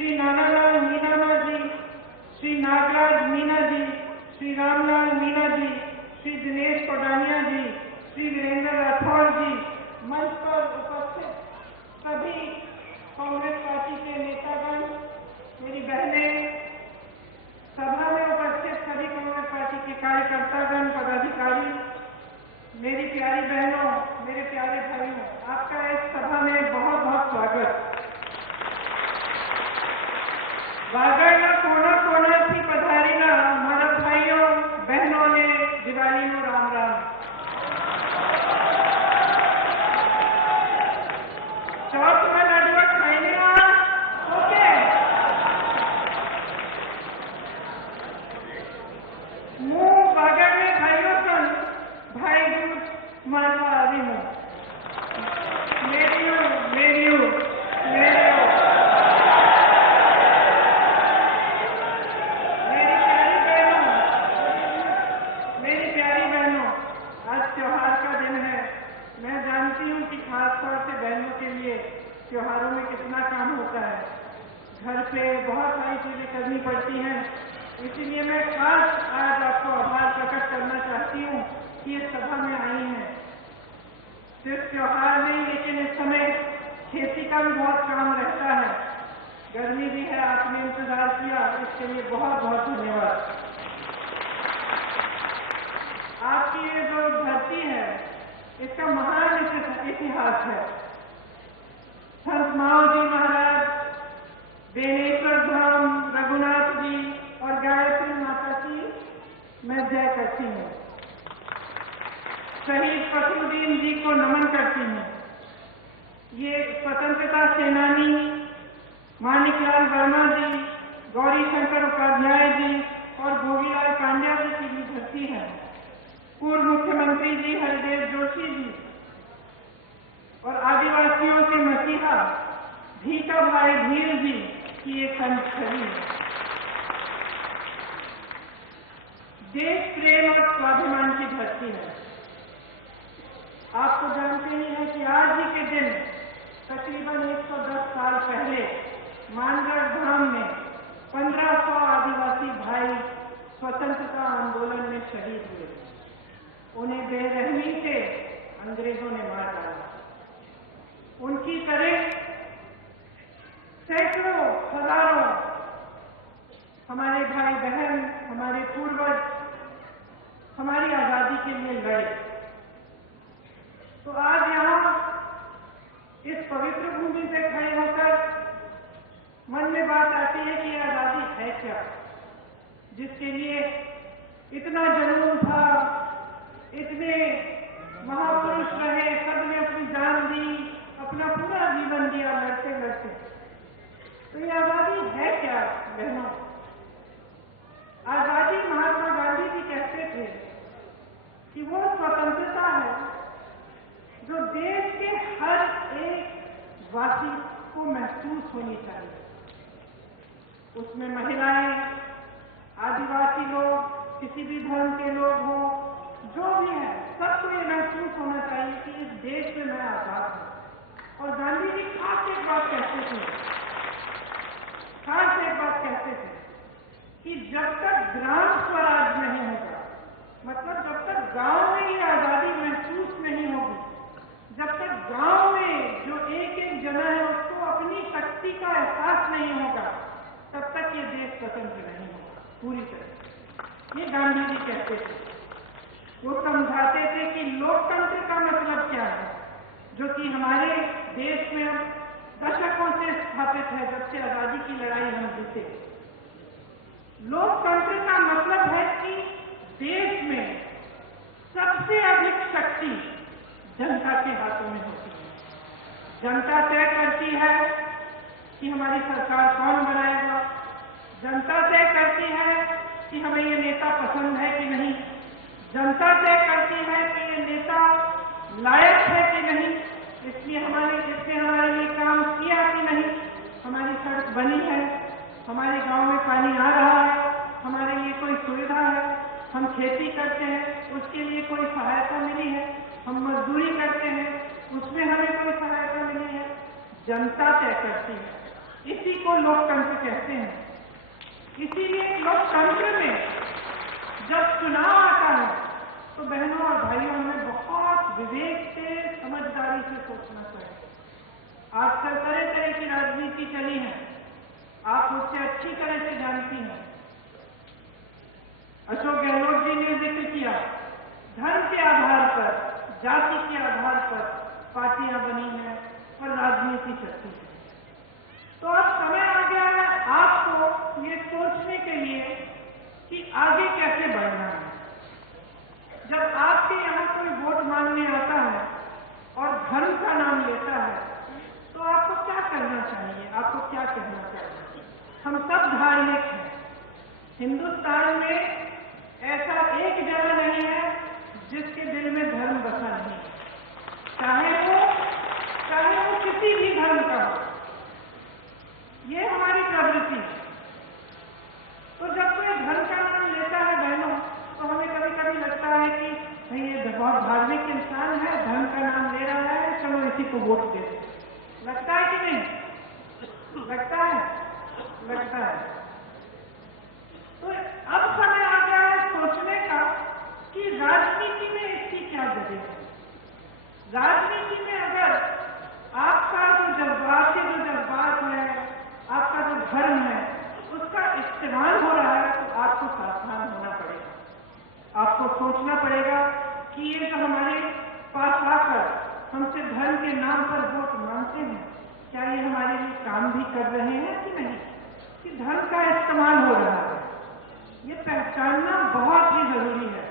श्री नानालाल मीनाना जी, श्री नागराज मीना जी, श्री रामलाल मीना जी, श्री दिनेश कोडानिया जी, श्री वीरेंद्र राठौड़ जी, मंच पर उपस्थित सभी कांग्रेस पार्टी के नेतागण, मेरी बहनें, सभा में उपस्थित सभी कांग्रेस पार्टी के कार्यकर्तागण, पदाधिकारी, मेरी प्यारी बहनों, मेरे प्यारे भाइयों, आपका इस सभा में बहुत बहुत स्वागत। वागड़ना कोना कोना थी पधारीना, मारा भाइयों बहनों ने दिवाली में राम राम। चौथ में लडुआ खाइने ओके। मुंह वागड़ में भाइयों सन भाई दूध मारवा आदि हूँ त्योहारों में कितना काम होता है, घर पे बहुत सारी चीजें करनी पड़ती हैं, इसीलिए मैं खास आज आपको आभार प्रकट करना चाहती हूँ कि इस सभा में आई हैं। सिर्फ त्योहार नहीं, लेकिन इस समय खेती का भी बहुत काम रहता है, गर्मी भी है, आपने इंतजार किया, इसके लिए बहुत बहुत धन्यवाद। आपकी ये जो धरती है, इसका महान इतिहास है। संत माओ जी महाराज, बेनेश्वर धाम, रघुनाथ जी और गायत्री माता की मैं जय करती हूँ। शहीद फखरुद्दीन जी को नमन करती हूँ। ये स्वतंत्रता सेनानी मानिकलाल वर्मा जी, गौरी शंकर उपाध्याय जी और भोगीलाल पांड्या जी की भी धरती है। पूर्व मुख्यमंत्री जी हरिदेव जोशी जी और आदिवासियों के मसीहा भीखा भाई भील जी की एक संस्कृति है। देश प्रेम और स्वाभिमान की धरती है। आप तो जानते ही हैं कि आज ही के दिन तकरीबन 110 साल पहले मानगढ़ धाम में 1500 आदिवासी भाई स्वतंत्रता आंदोलन में शहीद हुए। उन्हें बेरहमी से अंग्रेजों ने मार डाला। उनकी तरह सैकड़ों हजारों हमारे भाई बहन, हमारे पूर्वज हमारी आजादी के लिए लड़े। तो आज यहाँ इस पवित्र भूमि से खड़े होकर मन में बात आती है कि आजादी है क्या, जिसके लिए इतना जुनून था, इतने महापुरुष रहे, सबने अपनी जान दी, अपना पूरा जीवन दिया लड़ते लड़ते। तो ये आजादी है क्या बहनों? आजादी महात्मा गांधी जी कहते थे कि वो स्वतंत्रता है जो देश के हर एक वासी को महसूस होनी चाहिए। उसमें महिलाएं, आदिवासी लोग, किसी भी धर्म के लोग हों, जो भी है, सबको ये महसूस होना चाहिए कि इस देश में मैं आजाद हूं। और गांधी जी खास एक बात कहते थे कि जब तक ग्राम स्वराज नहीं होगा, मतलब जब तक गांव में ये आजादी महसूस नहीं होगी, जब तक गांव में जो एक एक जना है उसको अपनी शक्ति का एहसास नहीं होगा, तब तक ये देश स्वतंत्र नहीं होगा पूरी तरह। ये गांधी जी कहते थे। वो समझाते थे कि लोकतंत्र का मतलब क्या है, जो कि हमारे देश में अब दशकों से स्थापित है, जब से आजादी की लड़ाई हम जीते। लोकतंत्र का मतलब है कि देश में सबसे अधिक शक्ति जनता के हाथों में होती है। जनता तय करती है कि हमारी सरकार कौन बनाएगा, जनता तय करती है कि हमें ये नेता पसंद है कि नहीं, जनता तय करती है कि ये नेता लायक है कि नहीं, इसने हमारे लिए काम किया कि नहीं, हमारी सड़क बनी है, हमारे गांव में पानी आ रहा है, हमारे लिए कोई सुविधा है, हम खेती करते हैं उसके लिए कोई सहायता मिली है, हम मजदूरी करते हैं उसमें हमें कोई सहायता मिली है। जनता तय करती है। इसी को लोकतंत्र कहते हैं। इसीलिए लोकतंत्र में जब चुनाव आता है तो बहनों और भाइयों हमें बहुत विवेक से, समझदारी से सोचना चाहिए। आजकल तरह तरह की राजनीति चली है, आप मुझसे अच्छी तरह से जानती हैं। अशोक गहलोत जी ने जिक्र किया, धर्म के आधार पर, जाति के आधार पर पार्टियां बनी हैं और राजनीति चलती है। तो अब समय आ गया है आपको ये सोचने के लिए कि आगे कैसे बढ़ना है। जब आपके यहाँ कोई वोट मांगने आता है और धर्म का नाम लेता है तो आपको क्या करना चाहिए, आपको क्या कहना चाहिए? हम सब धार्मिक हैं। हिंदुस्तान में ऐसा एक जगह नहीं है जिसके दिल में धर्म बसा नहीं, चाहे वो किसी भी धर्म का हो। ये हमारी प्रवृत्ति है। तो जब कोई धर्म का नाम लेता है बहनों, तो हमें कभी कभी लगता है कि भाई ये बहुत धार्मिक इंसान है, धर्म का नाम ले रहा है, चलो इसी को वोट दे। लगता है कि नहीं? लगता है। तो अब समय आ गया है सोचने का कि राजनीति में इसकी क्या जगह है। राजनीति में अगर आपका जो जज्बात है, आपका जो धर्म है, उसका इस्तेमाल हो रहा है तो आपको सावधान होना पड़ेगा। आपको सोचना पड़ेगा कि ये जो हमारे पास आकर हमसे धर्म के नाम पर वोट मांगते हैं, क्या ये हमारे लिए काम भी कर रहे हैं कि नहीं, कि धर्म का इस्तेमाल हो रहा है। ये पहचानना बहुत ही जरूरी है।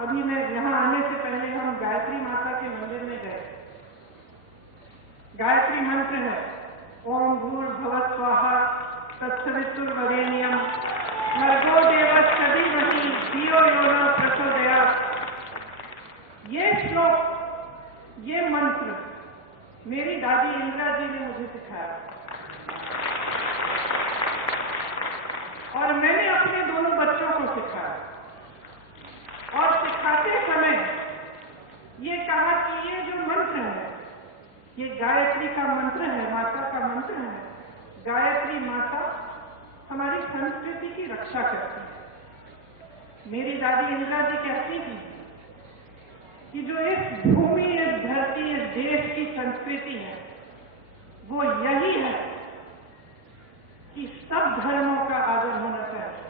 अभी मैं यहाँ आने से पहले हम गायत्री माता के मंदिर में गए। गायत्री मंत्र है ओम भूर्भुवः स्वाहा तत्सवितुर्वरेण्यम भर्गो देवस्य धीमहि धियो यो नः प्रचोदयात्। ये श्लोक, ये मंत्र मेरी दादी इंदिरा जी ने मुझे सिखाया और मैंने अपने दोनों बच्चों को सिखाया। और सिखाते समय ये कहा कि ये जो मंत्र है, ये गायत्री का मंत्र है, माता का मंत्र है। गायत्री माता हमारी संस्कृति की रक्षा करती है। मेरी दादी इंदिरा जी कहती थी कि जो इस भूमि, इस धरती, इस देश की संस्कृति है, वो यही है कि सब धर्मों का आदर होना चाहिए,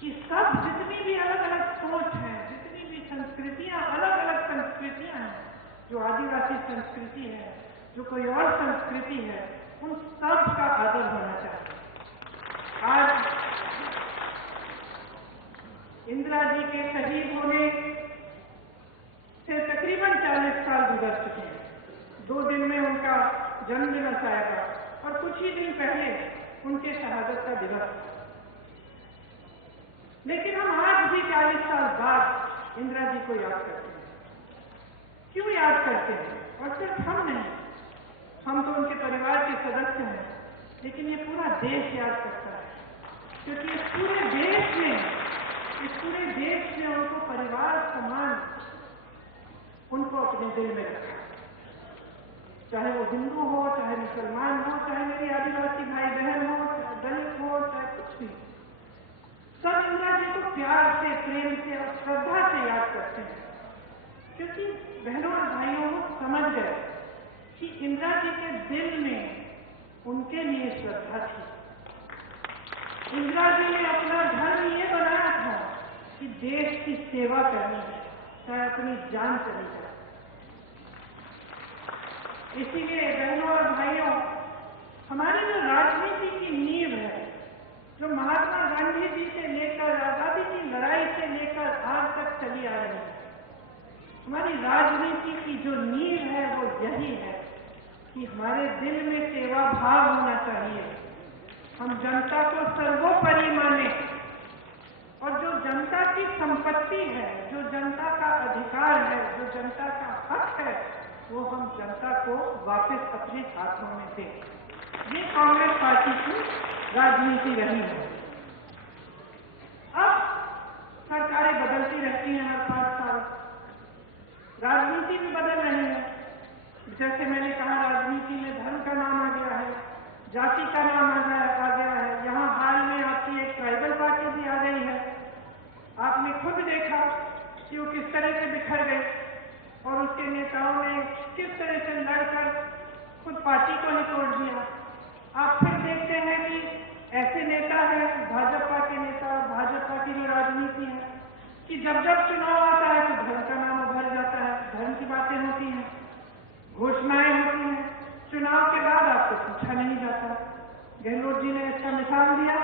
कि सब जितनी भी अलग अलग सोच है, जितनी भी संस्कृतियां, अलग अलग संस्कृतियां हैं, जो आदिवासी संस्कृति है, जो कोई और संस्कृति है, उन सब का आदर होना चाहिए। आज इंदिरा जी के शहीद होने से तकरीबन 40 साल गुजर चुके हैं। 2 दिन में उनका जन्मदिवस आएगा और कुछ ही दिन पहले उनके शहादत का दिवस। लेकिन हम आज भी 40 साल बाद इंदिरा जी को याद करते हैं। क्यों याद करते हैं? और सिर्फ हम नहीं, हम तो उनके परिवार के सदस्य हैं, लेकिन ये पूरा देश याद करता है, क्योंकि इस पूरे देश ने उनको परिवार समान उनको अपने दिल में रखा। चाहे वो हिंदू हो, चाहे मुसलमान हो, चाहे मेरी आदिवासी भाई बहन हो, चाहे दलित हो, चाहे कुछ भी, सब इंदिरा जी को प्यार से, प्रेम से और श्रद्धा से याद करते हैं। क्योंकि बहनों और भाइयों को समझ गए कि इंदिरा जी के दिल में उनके लिए श्रद्धा थी। इंदिरा जी ने अपना धर्म ये बनाया था कि देश की सेवा करनी है, चाहे अपनी जान चली जाए। इसीलिए बहनों और भाइयों, हमारी जो राजनीति की नींव है, जो महात्मा गांधी जी से लेकर आजादी की लड़ाई से लेकर आज तक चली आ रही है, हमारी राजनीति की जो नींव है वो यही है कि हमारे दिल में सेवा भाव होना चाहिए। हम जनता को सर्वोपरि माने और जो जनता की संपत्ति है, जो जनता का अधिकार है, जो जनता का हक है, वो हम जनता को वापस अपने हाथों में दें। ये कांग्रेस पार्टी की राजनीति रही है। अब सरकारें बदलती रहती हैं हर 5 साल, राजनीति भी बदल रही है। जैसे मैंने कहा, राजनीति में धर्म का नाम आ गया है, जाति का नाम आ गया है। यहाँ हाल में आपकी एक ट्राइबल पार्टी भी आ गई है। आपने खुद देखा कि वो किस तरह से बिखर गई और उसके नेताओं ने किस तरह से लड़कर खुद पार्टी को ही तोड़ दिया। आप फिर देखते हैं कि ऐसे नेता हैं, भाजपा के नेता, भाजपा की जो राजनीति है कि जब जब चुनाव आता है तो धर्म का नाम उभर जाता है, धर्म की बातें होती हैं, घोषणाएं होती हैं, चुनाव के बाद आपको पूछा नहीं जाता। गहलोत जी ने इसका मिसाल दिया,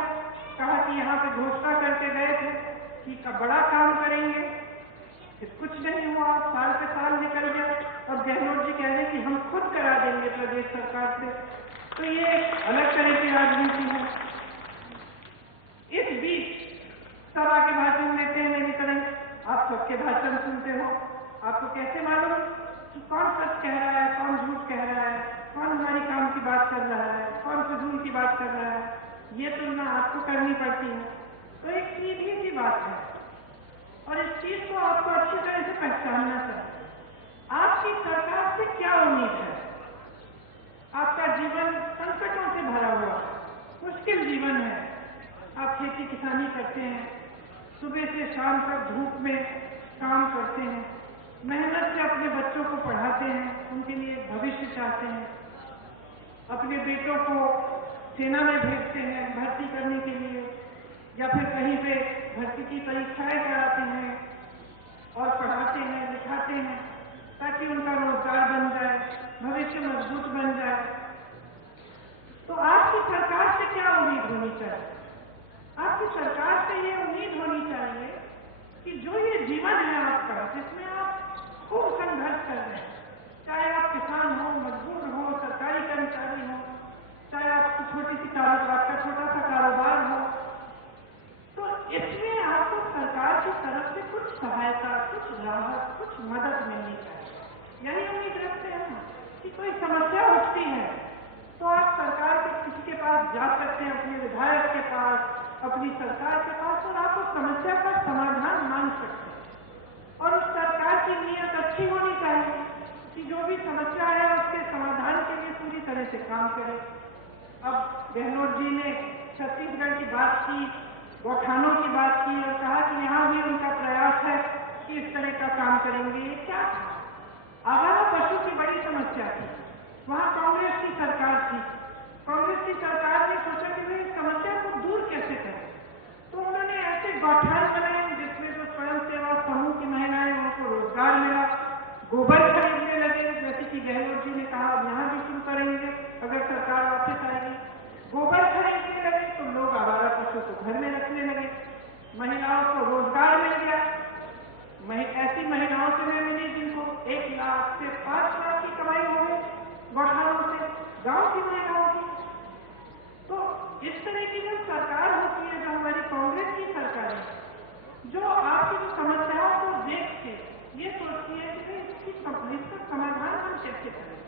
कहा कि यहाँ पे घोषणा करके गए थे कि बड़ा काम करेंगे, फिर कुछ नहीं हुआ, साल के साल निकल गए और गहलोत जी कह रहे कि हम खुद करा देंगे प्रदेश सरकार से। तो ये एक अलग तरह की राजनीति है। इस बीच सब आके भाषण देते हैं मेरी तरह। आप सबके भाषण सुनते हो, आपको कैसे मालूम कि कौन सच कह रहा है, कौन झूठ कह रहा है, कौन हमारी काम की बात कर रहा है, कौन फजूल की बात कर रहा है? ये तुलना आपको करनी पड़ती है। तो एक सीधी सी बात है और इस चीज को आपको अच्छी तरह से पहचानना चाहिए। आपकी सरकार से क्या उम्मीद है? आपका जीवन संकटों से भरा हुआ है, मुश्किल जीवन है। आप खेती किसानी करते हैं, सुबह से शाम तक धूप में काम करते हैं, मेहनत से अपने बच्चों को पढ़ाते हैं, उनके लिए भविष्य चाहते हैं, अपने बेटों को सेना में भेजते हैं भर्ती करने के लिए या फिर कहीं पे भर्ती की परीक्षाएं कराते हैं और पढ़ाते हैं, लिखाते हैं ताकि उनका रोजगार बन जाए, भविष्य मजबूत बन जाए। तो आपकी सरकार से क्या उम्मीद होनी चाहिए? आपकी सरकार से ये उम्मीद होनी चाहिए कि जो ये जीवन है आपका, जिसमें आप खूब संघर्ष कर रहे हैं, चाहे आप किसान हो, मजदूर हो, सरकारी कर्मचारी हो, चाहे आपकी छोटी सी आपका छोटा सा कारोबार हो, तो इसमें आपको सरकार की तरफ से कुछ सहायता, कुछ राहत, कुछ मदद मिलनी चाहिए। यही उम्मीद रखते हैं कि कोई समस्या उठती है तो आप सरकार के किसी के पास जा सकते हैं, अपने विधायक के पास, अपनी सरकार के पास, और आप उस समस्या का समाधान मांग सकते हैं। और उस सरकार की नीयत अच्छी होनी चाहिए कि जो भी समस्या है उसके समाधान के लिए पूरी तरह से काम करे। अब गहलोत जी ने छत्तीसगढ़ की बात की, गौठानों की बात की और कहा कि यहाँ भी उनका प्रयास है कि इस तरह का काम करेंगे। ये क्या था? आवारा पशु की बड़ी समस्या थी, वहाँ कांग्रेस की सरकार थी। कांग्रेस की सरकार ने सोचा कि भाई इस समस्या को दूर कैसे करें, तो उन्होंने ऐसे गौठान बनाए जिसमें जो स्वयं सेवा समूह की महिलाएं, उनको रोजगार मिला, गोबर खरीदने लगे, जैसे कि गहलोत जी ने कहा अब यहाँ भी शुरू करेंगे अगर सरकार वापस आएगी। गोबर खरीदने लगे तो लोग आवारा पशु को घर में रखने लगे, महिलाओं को रोजगार मिल गया। ऐसी महिलाओं से मैं मिली जिनको 1 लाख से 5 लाख की कमाई हो गई गौठानों से, गांव की महिलाओं की। तो इस तरह की जो सरकार होती है, जो हमारी कांग्रेस की सरकार है, जो आपकी जो समस्याओं को देख के ये सोचती है कि इसका समाधान हम कैसे करें,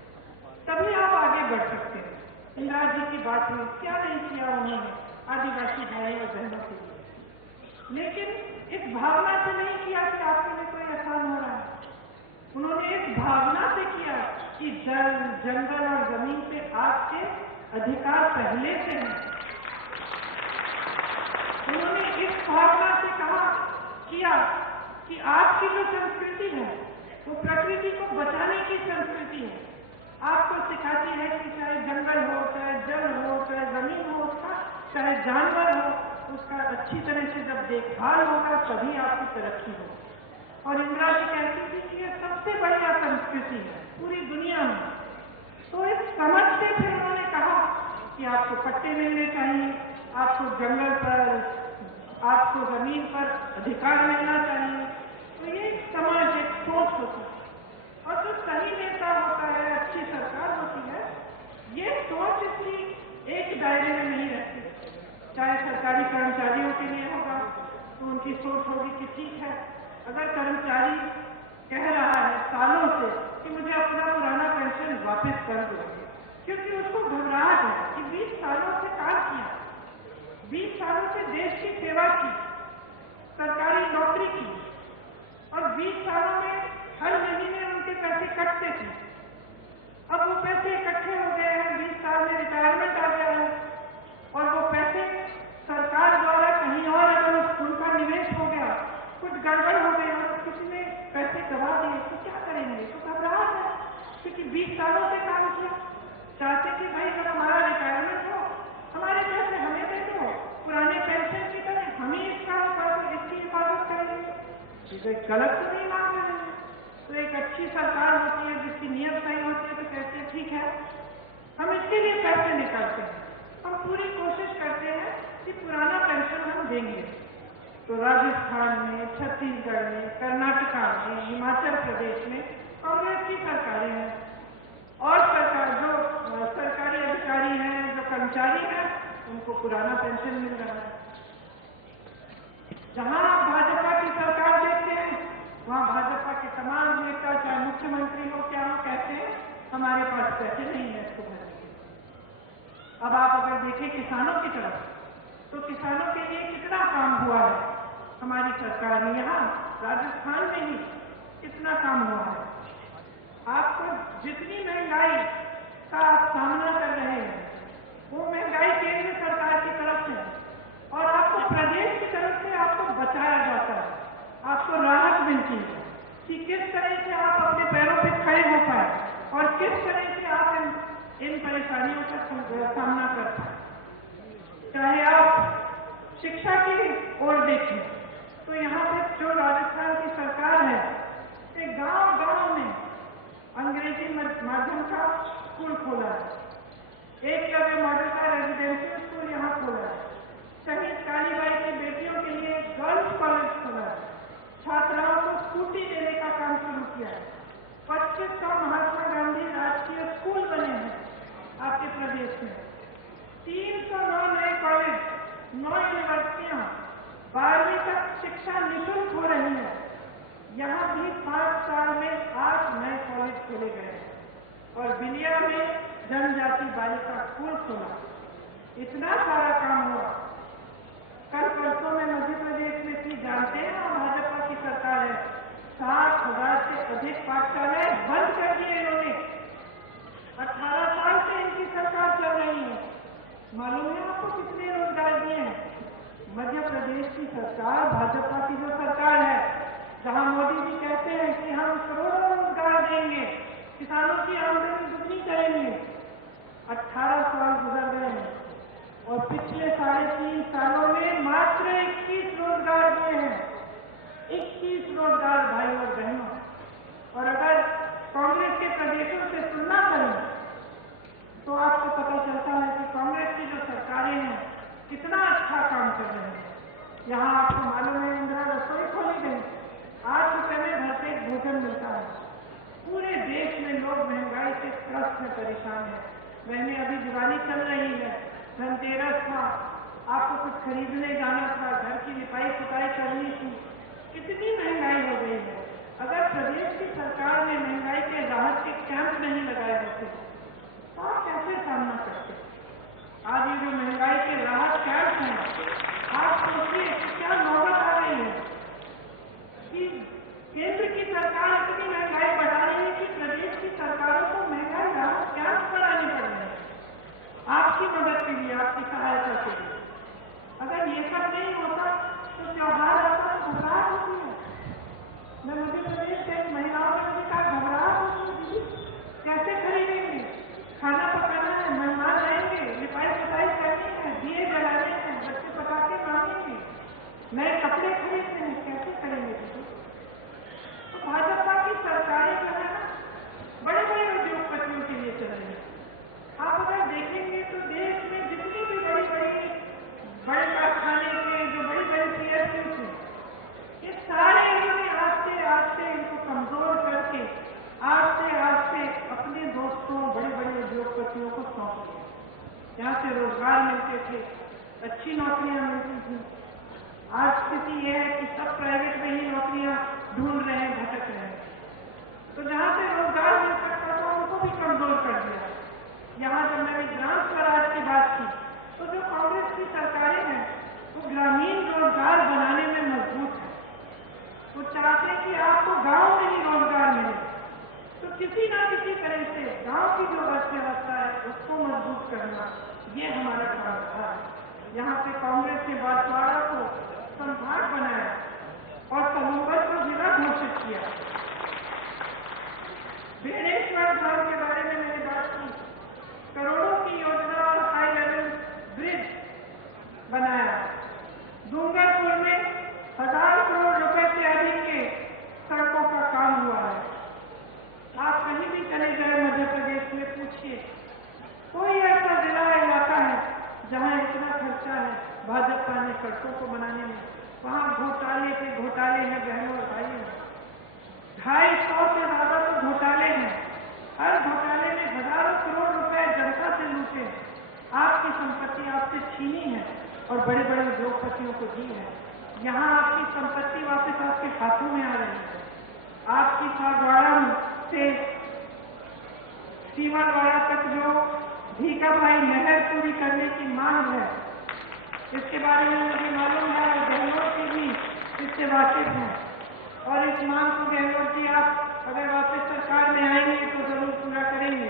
तभी आप आगे बढ़ सकते हैं। इंदिरा जी की बात में क्या नहीं किया उन्होंने आदिवासी भाई और बहनों के लिए, लेकिन इस भावना से नहीं किया कि आपके लिए कोई आसान हो रहा है। उन्होंने इस भावना से किया कि जल, जंगल और जमीन पे आपके अधिकार पहले से हैं। उन्होंने इस भावना से किया कि आपकी जो संस्कृति है वो प्रकृति को बचाने की संस्कृति है। आपको सिखाती है कि चाहे जंगल हो, चाहे जल हो, चाहे जमीन हो, उसका चाहे जानवर हो, उसका अच्छी तरह से जब देखभाल होगा तभी आपकी तरक्की होगी। और इंदिरा जी कहती थी कि ये सबसे बढ़िया संस्कृति है पूरी दुनिया में। तो इस समझ से फिर उन्होंने कहा कि आपको पट्टे मिलने चाहिए, आपको जंगल पर, आपको जमीन पर अधिकार मिलना चाहिए। तो ये समाज एक सोच होती है और जो सही नेता होता है, अच्छी सरकार होती है, ये सोच इसकी एक दायरे में नहीं रहती। चाहे सरकारी कर्मचारियों के लिए होगा तो उनकी सोच होगी कि ठीक है, अगर कर्मचारी कह रहा है सालों से कि मुझे अपना पुराना पेंशन वापस कर दो, क्योंकि उसको घबराहट है कि 20 सालों से काम किया, 20 सालों से देश की सेवा की, सरकारी नौकरी की, और 20 सालों में हर महीने उनके पैसे कटते थे। अब वो पैसे इकट्ठे हो गए हैं, 20 साल में रिटायरमेंट आ गया है 20 सालों से काम किया, चाहते कि भाई जब हमारा रिटायरमेंट हो हमारे पैसे हमें दे दो, पुराने पेंशन की तरह हम ही इसकी हिफाजत करेंगे। ये गलत तो नहीं मांग रहे हैं। तो एक अच्छी सरकार होती है जिसकी नीयत सही होती है तो कहते हैं ठीक है हम इसके लिए पैसे निकालते हैं, हम पूरी कोशिश करते हैं कि पुराना पेंशन हम देंगे। तो राजस्थान में, छत्तीसगढ़ में, कर्नाटका में, हिमाचल प्रदेश में कांग्रेस की सरकारें हैं और जो सरकारी अधिकारी हैं, जो कर्मचारी हैं, उनको पुराना पेंशन मिल रहा है। जहां आप भाजपा की सरकार देखते हैं वहां भाजपा के तमाम नेता, चाहे मुख्यमंत्री हो क्या हो, कहते हैं हमारे पास पैसे नहीं है इसको भरने के। अब आप अगर देखें किसानों की तरफ तो किसानों के लिए कितना काम हुआ है हमारी सरकार ने, यहाँ राजस्थान में ही कितना काम हुआ है। आपको जितनी महंगाई का आप सामना कर रहे हैं वो महंगाई केंद्र सरकार की तरफ से और आपको प्रदेश की तरफ से आपको बचाया जाता है, आपको राहत मिलती है कि किस तरह से आप अपने पैरों पर खड़े हो पाए और किस तरह से आप इन परेशानियों का सामना कर पाए। चाहे आप शिक्षा की ओर देखें तो यहाँ पे जो राजस्थान की सरकार है एक गांव-गांव में अंग्रेजी माध्यम का स्कूल खोला है, एकलव्य मॉडल का रेजिडेंशियल स्कूल यहाँ खोला है, शहीद कालीबाई की बेटियों के लिए गर्ल्स कॉलेज खोला है, छात्राओं को स्कूटी देने का काम शुरू किया है, 2500 महात्मा गांधी राष्ट्रीय स्कूल बने हैं आपके प्रदेश में, 309 नए कॉलेज, 9 यूनिवर्सिटियां, 12वीं तक शिक्षा निःशुल्क हो रही है। यहाँ भी 5 साल में 8 नए कॉलेज खोले गए हैं और बिलिया में जनजाति बालिका स्कूल खोला। इतना सारा काम हुआ। कल परसों में मध्य प्रदेश में थी, जानते हैं और भाजपा की सरकार है, 60,000 से अधिक पाठशालाएं बंद कर दिए इन्होंने। 18 साल से इनकी सरकार चल रही है। मालूम है आपको कितने रोजगार दिए हैं? मध्य प्रदेश की सरकार, भाजपा की जो सरकार है, जहां मोदी जी कहते हैं कि हम करोड़ों रोजगार देंगे, किसानों की आमदनी दुगनी करेंगे, 18 साल गुजर गए हैं और पिछले 3.5 सालों में मात्र 21 रोजगार दिए हैं। 21 रोजगार भाई और बहनों। और अगर कांग्रेस के प्रदेशों से तुलना करें तो आपको पता चलता है कि कांग्रेस की जो सरकारें हैं कितना अच्छा काम कर रहे हैं। यहाँ आपको मालूम है इंदिरा रसोई खोली गई, 8 रुपए में घर पे भोजन मिलता है। पूरे देश में लोग महंगाई से त्रस्त में परेशान है। मैंने अभी दिवाली चल रही है, धनतेरस था, आपको कुछ खरीदने जाना था, घर की लिपाई पुताई करनी थी, कितनी महंगाई हो गई है। अगर प्रदेश की सरकार ने महंगाई के राहत के कैंप नहीं लगाए होते तो आप कैसे सामना करते? आज ये जो महंगाई के राहत कैंप हैं, आप सोचिए कि क्या नौबत आ रही है कि केंद्र की सरकार इतनी महंगाई बढ़ा रही है कि प्रदेश की सरकारों को महंगाई राहत कैंप बढ़ाने पड़ रहे हैं आपकी मदद के लिए, आपकी सहायता के लिए। अगर ये सब नहीं होता तो त्योहार आता है, घबराहट होती है। मैं मध्य प्रदेश से महिलाओं ने मुझे कहा घबराहट होती है, कैसे खरीदेंगे, खाना पकाना है, मेहमान आएंगे, लिपाई पुताई करनी है, दिए जलाने हैं, बच्चे पटाखे मांगेंगे, नए कपड़े खरीदने हैं, कैसे करेंगे? तो भाजपा की सरकारें जो है ना बड़े बड़े उद्योगपतियों के लिए चल रही है। आप अगर देखेंगे तो देश में जितनी भी बड़े कारखाने थे, जो बड़ी PSU थे, ये सारे इन्होंने आस्ते आस्ते इनको कमजोर करके आस्ते अपने दोस्तों बड़े उद्योगपतियों को सौंप दिया। यहाँ से रोजगार मिलते थे, अच्छी नौकरियां मिलती थी। आज स्थिति यह है कि सब प्राइवेट में ही नौकरियां ढूंढ रहे हैं, भटक रहे हैं। तो जहाँ से रोजगार मिल सकता था उनको भी कमजोर कर दिया। यहाँ जब मैंने ग्राम स्वराज की बात की तो जो कांग्रेस की सरकारें हैं वो ग्रामीण रोजगार बनाने में मजबूत है। वो चाहते हैं कि आपको गांव में ही रोजगार मिले। तो किसी ना किसी तरह से गांव की जो अर्थव्यवस्था है उसको मजबूत करना, ये हमारा काम था। यहाँ पे कांग्रेस ने बांसवाड़ा को संभाग बनाया और कलुम्बर को जिला घोषित किया। बेड़ेश्वर धाम के बारे में मैंने बात की, करोड़ों की योजना और हाई लेवल ब्रिज बनाया। डूंगरपुर में 1000 करोड़ रुपए से अधिक के सड़कों का काम हुआ है। आप कहीं भी चले जाए मध्य प्रदेश में, पूछिए कोई ऐसा जिला इलाका है जहां इतना खर्चा है भाजपा ने सड़कों को बनाने में। वहां घोटाले के घोटाले हैं बहनों और भाइयों, 250 से ज्यादा तो घोटाले हैं। हर घोटाले में हजारों करोड़ रुपए जनता से लूटे, आपकी संपत्ति आपसे छीनी है और बड़े बड़े उद्योगपतियों को दी है। यहाँ आपकी संपत्ति वापस आपके हाथों में आ रही है। आपकी सागवाड़ा से सीमावाड़ा तक जो भीखाभाई नहर पूरी करने की मांग है, इसके बारे में मुझे मालूम है और गहलोत जी भी इससे वाकिफ हैं। और इस मांग को गहलोत जी आप अगर वापस सरकार में आएंगे तो जरूर पूरा करेंगे।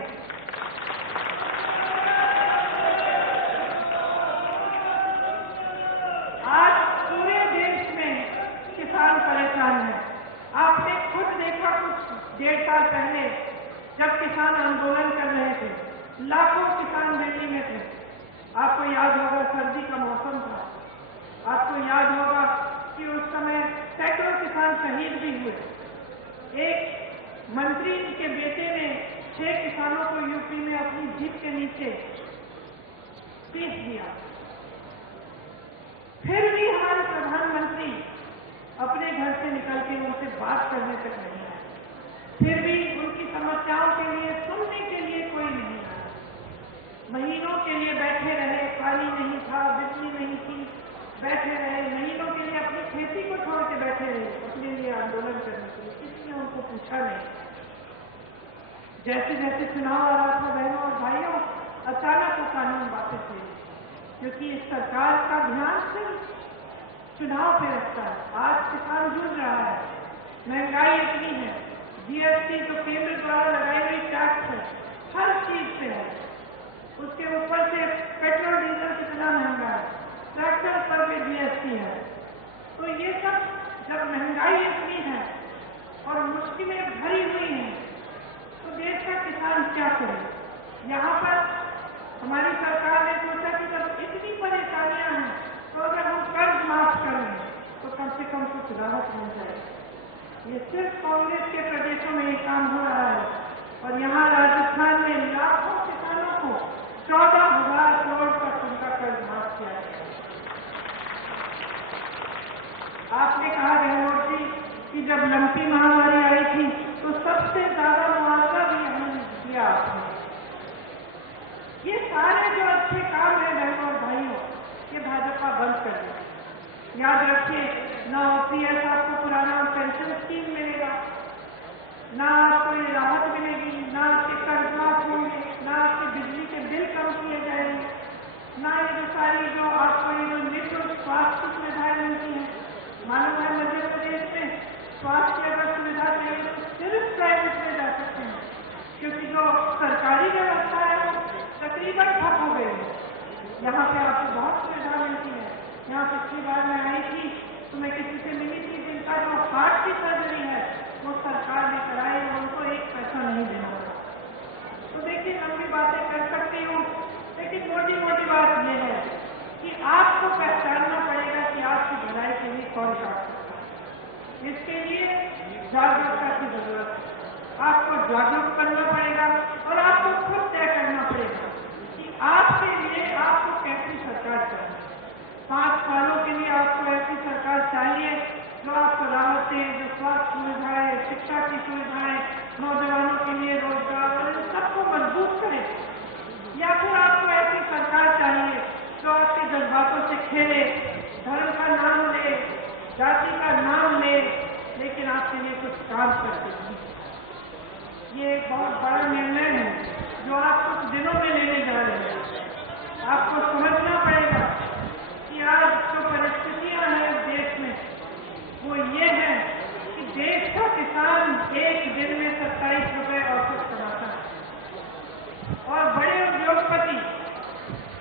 आज पूरे देश में किसान परेशान है। आपने खुद देखा कुछ 1.5 साल पहले जब किसान आंदोलन कर रहे थे, लाखों किसान दिल्ली में थे। आपको याद होगा सर्दी का मौसम था, आपको याद होगा कि उस समय सैकड़ों किसान शहीद भी हुए। एक मंत्री के बेटे ने 6 किसानों को यूपी में अपनी जीप के नीचे पीस दिया। फिर भी हमारे प्रधानमंत्री अपने घर से निकल के उनसे बात करने तक नहीं आए, फिर भी उनकी समस्याओं के लिए सुनने के लिए कोई नहीं आया। महीनों के लिए बैठे रहे, पानी नहीं था, बिजली नहीं थी, बैठे रहे महीनों के लिए, अपनी खेती को छोड़ के बैठे रहे अपने लिए आंदोलन करने के लिए। किसी ने उनको पूछा नहीं। जैसे जैसे चुनाव आ रहा था बहनों और भाइयों, अचानक वो कानून वापस ले, क्योंकि इस सरकार का ध्यान सिर्फ चुनाव पे रखता है। आज किसान जुड़ रहा है, महंगाई इतनी है, जीएसटी जो केंद्र द्वारा लगाई गई टैक्स है हर चीज पे है, उसके ऊपर से पेट्रोल डीजल कितना महंगा है, ट्रैक्टर पर भी जीएसटी है। तो ये सब जब महंगाई इतनी है और मुश्किलें भरी हुई हैं, तो देश का किसान क्या करे। यहाँ पर हमारी सरकार ने सोचा कि जब इतनी परेशानियां हैं तो अगर हम कर्ज माफ कर लें तो कम से कम कुछ राहत मिल जाए। ये सिर्फ कांग्रेस के प्रदेशों में ये काम हो रहा है और यहाँ राजस्थान में लाखों किसानों को 14,000 करोड़ तक उनका कर्ज माफ किया गया। आपने कहा गहलोत जी कि जब लंपी महामारी आई थी तो सबसे ज्यादा मुआवजा भी हमने दिया आपने। ये सारे जो अच्छे काम है बहनों और भाइयों, ये भाजपा बंद कर दे। याद रखिए, ना ओपीएस आपको पुराना पेंशन स्कीम मिलेगा, ना आपको ये राहत मिलेगी, ना आपके कर्ज माफ होंगे, ना आपके बिजली के बिल कम किए जाएंगे, ना ये जो सारी जो आपको ये जो निःशुल्क स्वास्थ्य सुविधाएं मिलती हैं। मालूम है मध्य प्रदेश में स्वास्थ्य अगर सुविधा चाहिए तो सिर्फ प्राइवेट में जा सकते हैं, क्योंकि जो सरकारी व्यवस्था है वो तकरीबन ठप हो गई है। यहाँ पे आपको बहुत सुविधा मिलती है। यहाँ पिछली बार मैं आई थी तो मैं किसी से मिली थी जिनका जो हार्ट की सर्जरी है वो सरकार ने कराई और उनको 1 पैसा नहीं देना पड़ा। तो देखिए, लंबी बातें कर सकती हूँ, लेकिन मोटी मोटी बात यह है कि आपको पहचानना पड़ेगा कि आपकी भलाई के लिए कौन काम करता है। इसके लिए जागरूकता की जरूरत है। आपको जागरूक करना पड़ेगा और आपको खुद तय करना पड़ेगा कि आपके लिए आपको कैसी सरकार चाहिए। 5 सालों के लिए आपको ऐसी सरकार चाहिए जो आपको राहत दे, जो स्वास्थ्य सुविधाएं, शिक्षा की सुविधाएं, नौजवानों के लिए रोजगार और इन सबको मजबूत करे, या फिर आपको ऐसी सरकार चाहिए जो आपके जज्बातों से खेले, धर्म का नाम ले, जाति का नाम ले, लेकिन आपके लिए कुछ काम करते हैं। ये एक बहुत बड़ा निर्णय है जो आप कुछ दिनों में लेने जा रहे हैं। आपको समझना पड़ेगा कि आज जो परिस्थितियां हैं देश में वो ये है कि देश का किसान एक दिन में 27 रुपए औसत कमाता है और बड़े उद्योगपति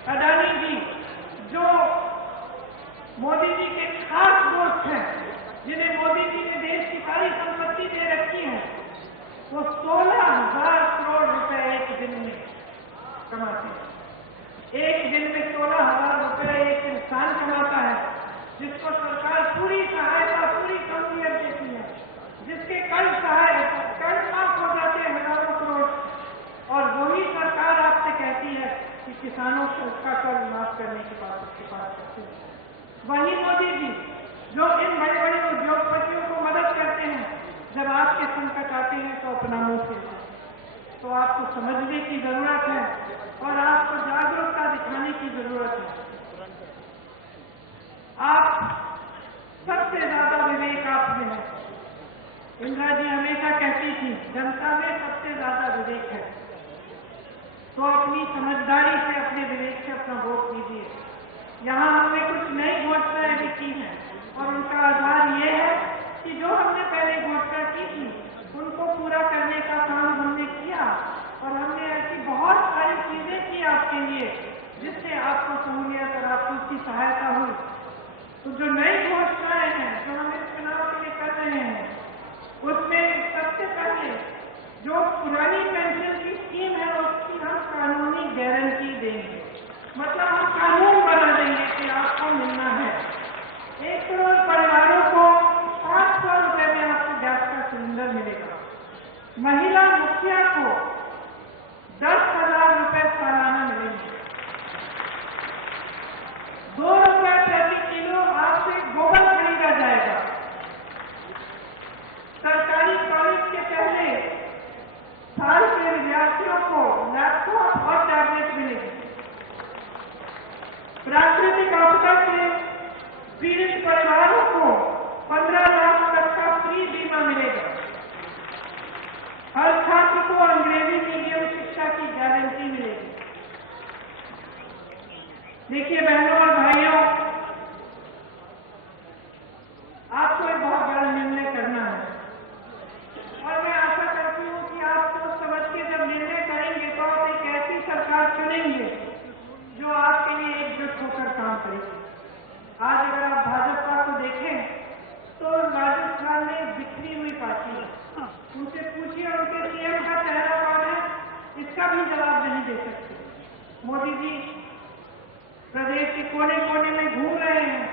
अडानी जी जो मोदी जी के खास दोस्त हैं, जिन्हें मोदी जी ने देश की सारी संपत्ति दे रखी है, वो 16 जिसको सरकार पूरी सहायता, पूरी सहूलियत देती है, जिसके कर्ज माफ हो जाते हैं हजारों करोड़, और वही सरकार आपसे कहती है कि किसानों को उसका कर्ज माफ करने के बाद उसके पास करते हैं। वही मोदी जी जो इन बड़े बड़े उद्योगपतियों को मदद करते हैं, जब आपके संकट आते हैं तो अपना मुंह फेरते हैं। तो आपको समझने की जरूरत है और आपको जागरूकता दिखाने की जरूरत है। आप सबसे ज्यादा विवेक आप में है। इंदिरा जी हमेशा कहती थी जनता में सबसे ज्यादा विवेक है, तो अपनी समझदारी से, अपने विवेक से अपना वोट दीजिए। यहाँ हमने कुछ नई घोषणाएं भी की हैं और उनका आधार ये है कि जो हमने पहले घोषणा की थी उनको पूरा करने का काम हमने किया, और हमने ऐसी बहुत सारी चीजें की आपके लिए जिससे आपको सहूलियत और आपको उसकी सहायता हुई। तो जो नई घोषणाएं हैं जो हम इस चुनाव के लिए कर रहे हैं, उसमें सबसे पहले जो पुरानी पेंशन की स्कीम है उसकी हम कानूनी गारंटी देंगे। मतलब हम कानून बना देंगे कि आपको मिलना है। 1 करोड़ परिवारों को 500 रुपए में आपको गैस का सिलेंडर मिलेगा। महिला मुखिया को 10,000 रुपए सालाना मिलेंगे। 2 रुपए प्रति किलो आपसे गोबर खरीदा जाएगा। सरकारी कॉलेज के पहले साल के विद्यार्थियों को लैपटॉप और टैबलेट मिलेगी। प्राकृतिक आपदा से पीड़ित परिवारों को 15 लाख तक का फ्री बीमा मिलेगा। हर छात्र को अंग्रेजी मीडियम शिक्षा की गारंटी मिलेगी। देखिए बहनों और भाइयों, आपको एक बहुत बड़ा निर्णय करना है और मैं आशा करती हूँ कि आप सोच समझ के जब निर्णय करेंगे तो आप एक ऐसी सरकार चुनेंगे जो आपके लिए एकजुट होकर काम करेगी। आज अगर आप भाजपा को देखें तो राजस्थान में बिखरी हुई पार्टी है। उनसे पूछिए उनके सीएम का चेहरा कौन है, इसका भी जवाब नहीं दे सकते। मोदी जी प्रदेश के कोने कोने में घूम रहे हैं।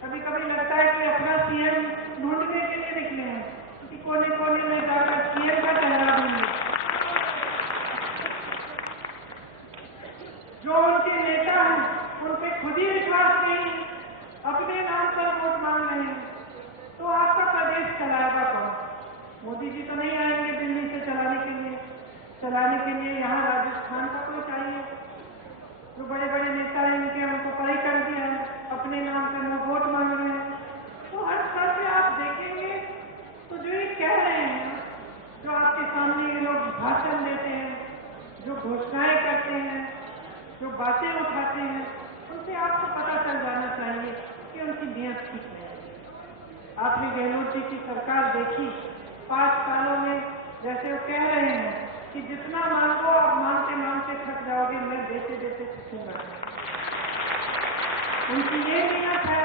कभी कभी लगता है कि अपना सीएम ढूंढने के लिए निकले हैं, क्योंकि कोने कोने में जाकर सीएम का चेहरा ढूंढे। जो उनके नेता हैं उन पे खुद ही विश्वास नहीं, अपने नाम पर वोट मांग रहे हैं, तो आपका प्रदेश चलाएगा कौन? मोदी जी तो नहीं आएंगे दिल्ली से चलाने के लिए। यहाँ राजस्थान का कोई चाहिए। जो बड़े बड़े नेता हैं इनके हमको परे कर दिया है, अपने नाम पर वोट मांग रहे हैं। तो हर स्तर पे आप देखेंगे तो जो ये कह रहे हैं, जो आपके सामने ये लोग भाषण देते हैं, जो घोषणाएं करते हैं, जो बातें उठाते हैं, उनसे आपको पता चल जाना चाहिए कि उनकी नीयत ठीक है। आपने गहलोत जी की सरकार देखी, 5 सालों में जैसे वो कह रहे हैं कि जितना मांगो आप मांगते मांगते थक जाओगे, मैं देते देते थकूंगा। उनकी ये नीयत है,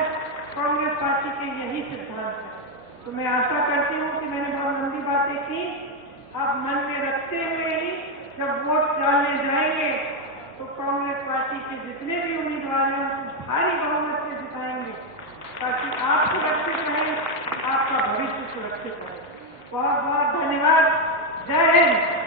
कांग्रेस पार्टी के यही सिद्धांत है। तो मैं आशा करती हूँ कि मैंने बहुत लंबी बातें की, आप मन में रखते हुए ही जब वोट डालने जाएंगे तो कांग्रेस पार्टी के जितने भी उम्मीदवार हैं उनको भारी बहुमत से जिताएंगे, ताकि आप सुरक्षित रहें, आपका भविष्य सुरक्षित रहे। बहुत बहुत धन्यवाद। जय हिंद।